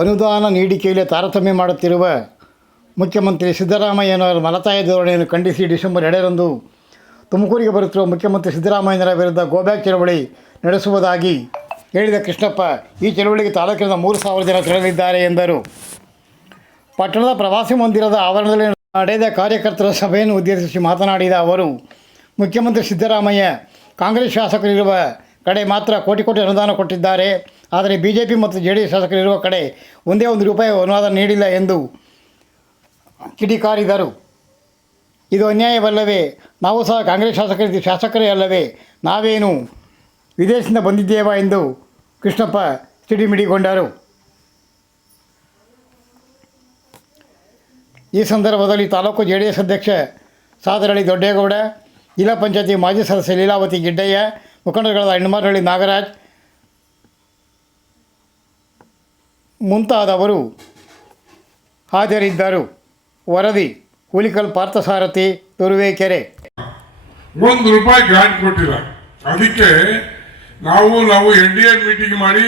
ಅನುದಾನ ನೀಡಿಕೆಯಲ್ಲಿ ತಾರತಮ್ಯ ಮಾಡುತ್ತಿರುವ ಮುಖ್ಯಮಂತ್ರಿ ಸಿದ್ದರಾಮಯ್ಯನವರ ಮಲತಾಯ ಧೋರಣೆಯನ್ನು ಖಂಡಿಸಿ ಡಿಸೆಂಬರ್ ಎರಡರಂದು ತುಮಕೂರಿಗೆ ಬರುತ್ತಿರುವ ಮುಖ್ಯಮಂತ್ರಿ ಸಿದ್ದರಾಮಯ್ಯನವರ ವಿರುದ್ಧ ಗೋಬ್ಯಾಕ್ ಚಳವಳಿ ನಡೆಸುವುದಾಗಿ ಹೇಳಿದ ಕೃಷ್ಣಪ್ಪ, ಈ ಚಳವಳಿಗೆ ತಾಲೂಕಿನ ಮೂರು ಸಾವಿರ ಜನ ತೆರಳಿದ್ದಾರೆ ಎಂದರು. ಪಟ್ಟಣದ ಪ್ರವಾಸಿ ಮಂದಿರದ ಆವರಣದಲ್ಲಿ ನಡೆದ ಕಾರ್ಯಕರ್ತರ ಸಭೆಯನ್ನು ಉದ್ದೇಶಿಸಿ ಮಾತನಾಡಿದ ಅವರು, ಮುಖ್ಯಮಂತ್ರಿ ಸಿದ್ದರಾಮಯ್ಯ ಕಾಂಗ್ರೆಸ್ ಶಾಸಕರಿರುವ ಕಡೆ ಮಾತ್ರ ಕೋಟಿ ಕೋಟಿ ಅನುದಾನ ಕೊಟ್ಟಿದ್ದಾರೆ. ಆದರೆ ಬಿ ಜೆ ಪಿ ಮತ್ತು ಜೆ ಡಿ ಎಸ್ ಶಾಸಕರಿರುವ ಕಡೆ ಒಂದೇ ಒಂದು ರೂಪಾಯಿ ಅನುದಾನ ನೀಡಿಲ್ಲ ಎಂದು ಕಿಡಿಕಾರಿದರು. ಇದು ಅನ್ಯಾಯವಲ್ಲವೇ? ನಾವು ಸಹ ಕಾಂಗ್ರೆಸ್ ಶಾಸಕರಿದ್ದು ಶಾಸಕರೇ ಅಲ್ಲವೇ? ನಾವೇನು ವಿದೇಶದಿಂದ ಬಂದಿದ್ದೇವಾ ಎಂದು ಕೃಷ್ಣಪ್ಪ ಸಿಡಿಮಿಡಿಗೊಂಡರು. ಈ ಸಂದರ್ಭದಲ್ಲಿ ತಾಲೂಕು ಜೆ ಡಿ ಎಸ್ ಅಧ್ಯಕ್ಷ ಸಾದರಳ್ಳಿ ದೊಡ್ಡೇಗೌಡ, ಜಿಲ್ಲಾ ಪಂಚಾಯತಿ ಮಾಜಿ ಸದಸ್ಯ ಲೀಲಾವತಿ ಗಿಡ್ಡಯ್ಯ ಮುಖಂಡರುಗಳಾದ ಹೆಣ್ಣುಮಾರಹಳ್ಳಿ ನಾಗರಾಜ್, ಮುಂತಾದವರು ಹಾಜರಿದ್ದರು. ವರದಿ, ಹುಲಿಕಲ್ ಪಾರ್ಥಸಾರಥಿ, ತುರುವೇಕೆರೆ. ಒಂದು ರೂಪಾಯಿ ಗ್ರಾಂಟ್ ಕೊಟ್ಟಿಲ್ಲ. ಅದಕ್ಕೆ ನಾವು ನಾವು ಎನ್ ಡಿ ಎ ಮೀಟಿಂಗ್ ಮಾಡಿ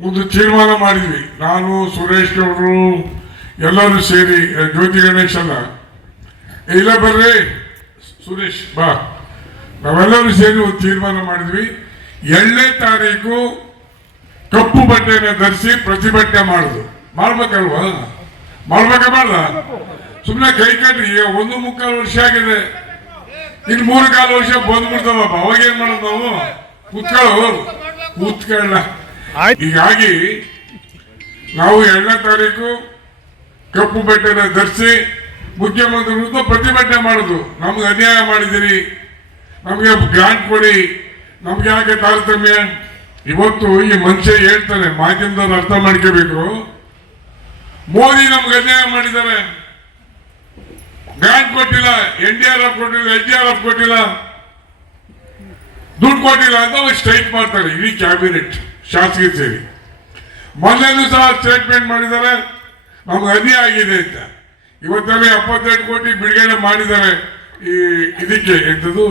ಒಂದು ತೀರ್ಮಾನ ಮಾಡಿದ್ವಿ. ನಾನು, ಸುರೇಶ್ ಅವರು ಎಲ್ಲರೂ ಸೇರಿ, ಜ್ಯೋತಿ ಗಣೇಶ್ ಅಲ್ಲ. ಇಲ್ಲ ಬರ್ರಿ, ಸುರೇಶ್ ಬಾ. ನಾವೆಲ್ಲರೂ ಸೇರಿ ಒಂದು ತೀರ್ಮಾನ ಮಾಡಿದ್ವಿ. ಎರಡನೇ ತಾರೀಕು ಕಪ್ಪು ಬಟ್ಟೆಯನ್ನು ಧರಿಸಿ ಪ್ರತಿಭಟನೆ ಮಾಡುದು. ಮಾಡ್ಬೇಕಲ್ವಾ? ಮಾಡ್ಬೇಕಾ ಮಾಡ ಸುಮ್ಮನೆ ಕೈ ಕಟ್ಟಿ ಒಂದು ಮುಕ್ಕಾಲು ವರ್ಷ ಆಗಿದೆ. ಇನ್ ಮೂರು ಕಾಲು ವರ್ಷ ಬಂದ್ಬಿಡ್ತಾವಪ್ಪ ಅವಾಗ ಏನ್ ಮಾಡೋದು ನಾವು? ಕೂತ್ಕೊಳ್ಳೋ. ಕೂತ್ಕೊಳ್ಳ ಹೀಗಾಗಿ ನಾವು ಎರಡನೇ ತಾರೀಕು ಕಪ್ಪು ಬಟ್ಟೆನ ಧರಿಸಿ ಮುಖ್ಯಮಂತ್ರಿ ವಿರುದ್ಧ ಪ್ರತಿಭಟನೆ ಮಾಡುದು. ನಮ್ಗೆ ಅನ್ಯಾಯ ಮಾಡಿದಿರಿ ನಮ್ಗೆ ಗ್ರಾಂಟ್ ಕೊಡಿ. ನಮ್ಗೆ ಯಾಕೆ ತಾರತಮ್ಯ? ಇವತ್ತು ಈ ಮನುಷ್ಯ ಹೇಳ್ತಾನೆ ಮಾಧ್ಯಮದವ್ರು ಅರ್ಥ ಮಾಡ್ಕೋಬೇಕು. ಮೋದಿ ನಮ್ಗೆ ಅನ್ಯಾಯ ಮಾಡಿದ್ದಾರೆ. ಗ್ರಾಂಟ್ ಕೊಟ್ಟಿಲ್ಲ, ಎನ್ ಡಿ ಆರ್ ಎಫ್ ಕೊಟ್ಟಿಲ್ಲ, ಎಚ್ ಡಿ ಆರ್ ಎಫ್ ಕೊಟ್ಟಿಲ್ಲ. ದುಡ್ಡು ಕೊಟ್ಟಿಲ್ಲ ಅಂತ ಅವ್ರು ಸ್ಟ್ರೈಟ್ ಮಾಡ್ತಾರೆ, ಇಡೀ ಕ್ಯಾಬಿನೆಟ್ ಶಾಸಕ ಸೇರಿ. ಮೊನ್ನೆನೂ ಸಹ ಸ್ಟೇಟ್ಮೆಂಟ್ ಮಾಡಿದ್ದಾರೆ, ನಮ್ಗೆ ಅನ್ಯಾಯ ಆಗಿದೆ ಅಂತ. ಇವತ್ತಲ್ಲಿ ಎಪ್ಪತ್ತೆಂಟು ಕೋಟಿ ಬಿಡುಗಡೆ ಮಾಡಿದ್ದಾರೆ ಈ ಇದಕ್ಕೆ ಎಂಥದ್ದು?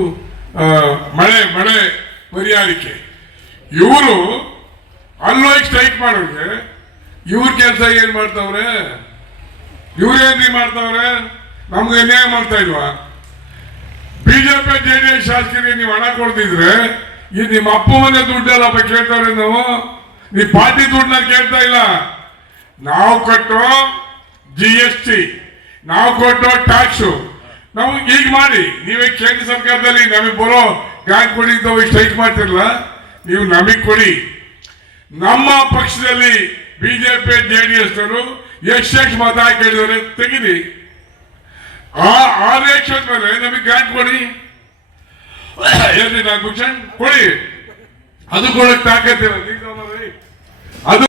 ಮಳೆ ಮಳೆ ಪರಿಹಾರಕ್ಕೆ. ಇವರು ಅಲ್ಲೋಗಿ ಸ್ಟ್ರೈಕ್ ಮಾಡೋರಿಗೆ, ಇವ್ರ ಕೆಲಸ ಏನ್ ಮಾಡ್ತಾವ್ರೆ? ಇವ್ರೇನ್ರಿ ಮಾಡ್ತಾವ್ರೆ? ನಮ್ಗೆ ಅನ್ಯಾಯ ಮಾಡ್ತಾ ಇಲ್ವಾ? ಬಿಜೆಪಿ ಜೆ ಡಿ ಎಸ್ ಶಾಸಕರಿಗೆ ನೀವು ಹಣ ಕೊಡ್ತಿದ್ರೆ, ಈ ನಿಮ್ಮ ಅಪ್ಪ ಮನೆ ದುಡ್ಡೆಲ್ಲಪ್ಪ ಕೇಳ್ತಾರೆ ನಾವು? ನೀವು ಪಾರ್ಟಿ ದುಡ್ಡನ್ನ ಕೇಳ್ತಾ ಇಲ್ಲ? ನಾವು ಕಟ್ಟೋ ಜಿ ಎಸ್ ಟಿ ನಾವು ಕೊಟ್ಟೋ ಟ್ಯಾಕ್ಸು ನಾವು ಈಗ ಮಾಡಿ, ನೀವೇ ಕೇಂದ್ರ ಸರ್ಕಾರದಲ್ಲಿ ನಮಗೆ ಬರೋ ಗ್ರಾಂಟ್ ಕೊಡಿ ಸ್ಟ್ರೈಕ್ ಮಾಡ್ತಿರಲ್ಲ, ನೀವು ನಮಗೆ ಕೊಡಿ. ನಮ್ಮ ಪಕ್ಷದಲ್ಲಿ ಬಿಜೆಪಿ ಜೆ ಡಿ ಎಸ್ ಅವರು ಎಷ್ಟೆಷ್ಟು ಮತ ಕೇಳಿದರೆ ತೆಗೀರಿ. ಆ ಆ ರೇಷನ್ ಮೇಲೆ ನಮಗೆ ಗ್ರಾಂಟ್ ಕೊಡಿ. ಏನ್ರಿ ನಾಗಭೂಷಣ್? ಕೊಡಿ. ಅದು ಕೊಡಕ್ಕೆ ತಾಕತ್ತಿಲ್ಲ. ಅದು